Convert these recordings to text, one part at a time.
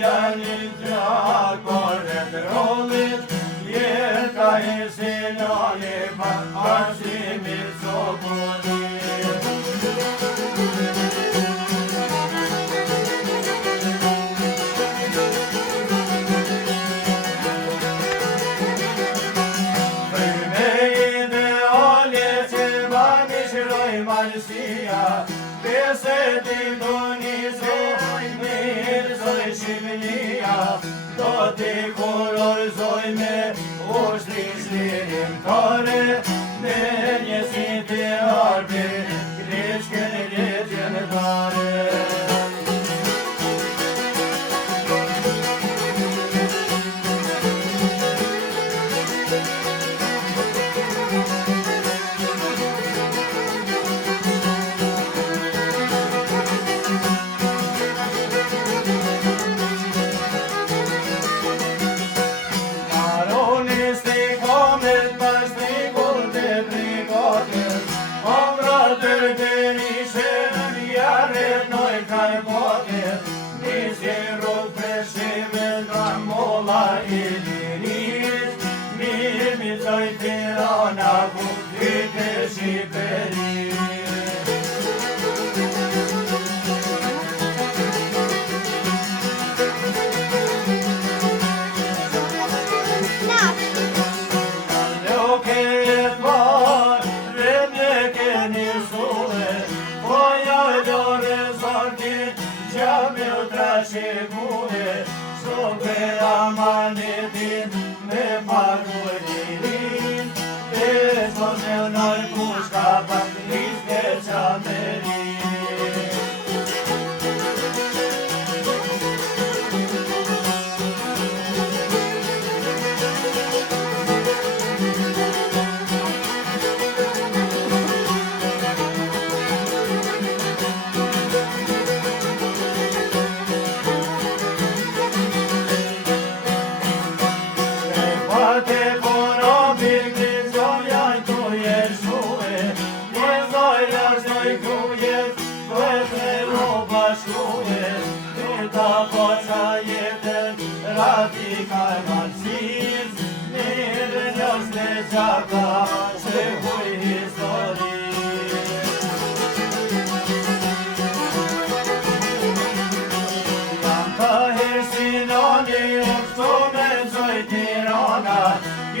janë një gjakore të rollit, jeta e sinoni pa arshimi soponit. Bese t'indonizë, mirëzoj Shqipënia, do t'i kolorizoj me ushtrin shlirimtare, me njësin t'i arbi, klishken e legjendare. Tirana ku vite Shqipëri. Loke e par, rëmje keni sule, poja dore zorti, gjame u trashikune, soke amanetin me pagurin. Sonë noj kushka pak liste qameri. Radikal marxist, nere njës në gjaka, që huj histori. Jam të hersinoni, u këtu me gjoj Tirana,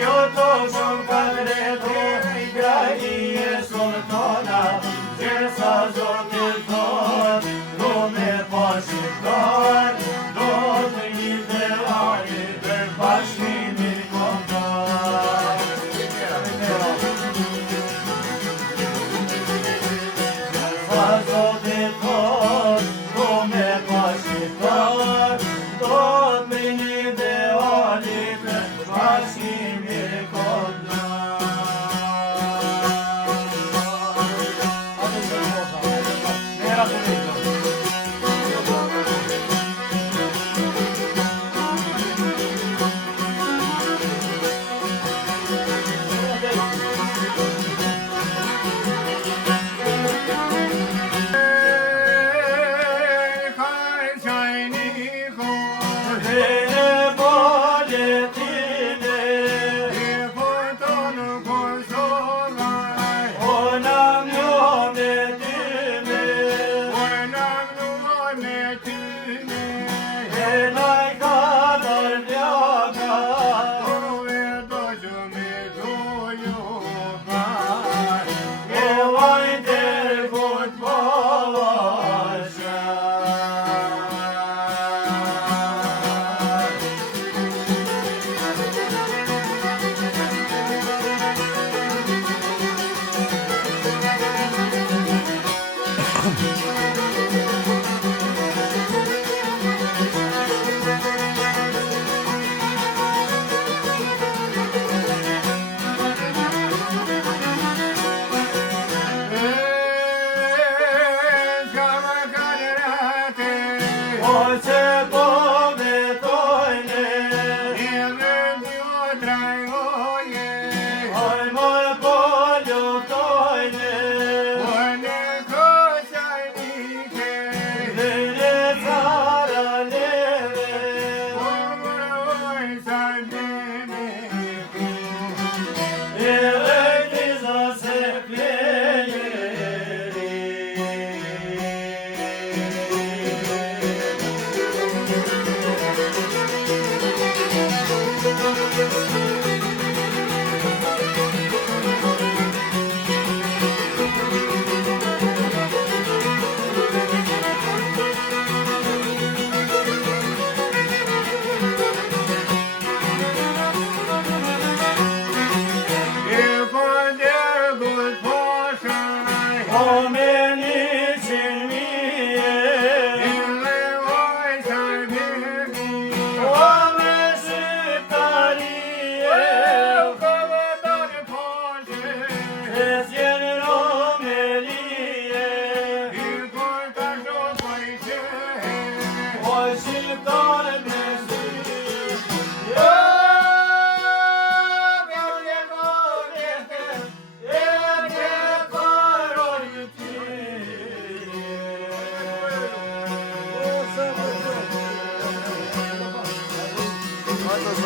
jo të shumë kanë retu, grahi e sultana, gjërsa zotit thot, do me pashiftar, do të një bashkimi kombëtar. Sa zotit thot, do me pashkiftar, do me një idealit bashkimi kombëtar.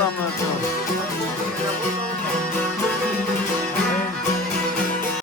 sa më shumë.